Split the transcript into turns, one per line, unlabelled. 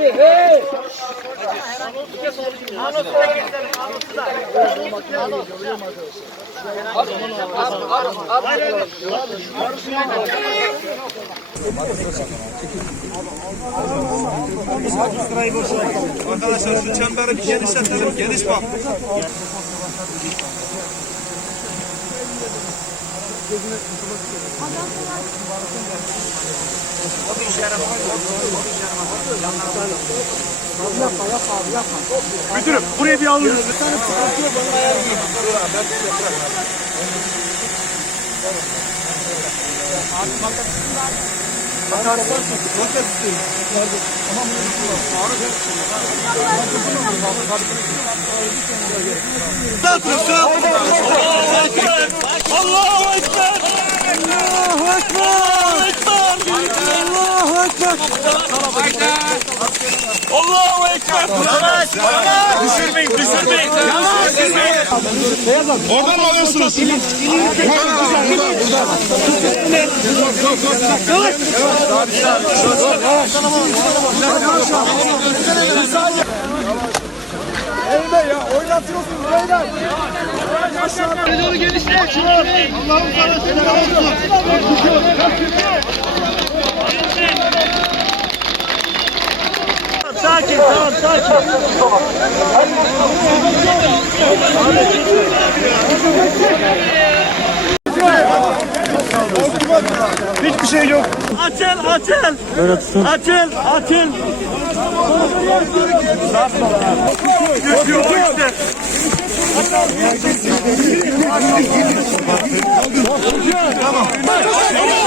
Abi hey.
Arkadaşlar şu çemberi bir genişletelim. Geniş bak.
Müdürüm buraya bir alın.
Allahu Ekber! Allahu Ekber! Allahu Ekber! Allahu Ekber! Yavaş! Yavaş! Düşürmeyin, düşürmeyin! Yavaş! Düşürmeyin! Oradan mı alıyorsunuz?
Sakin tamam sakin. Hiçbir şey yok. Açıl açıl. Böyle tutun. Açıl açıl. Düşüyor o işte.
Sakin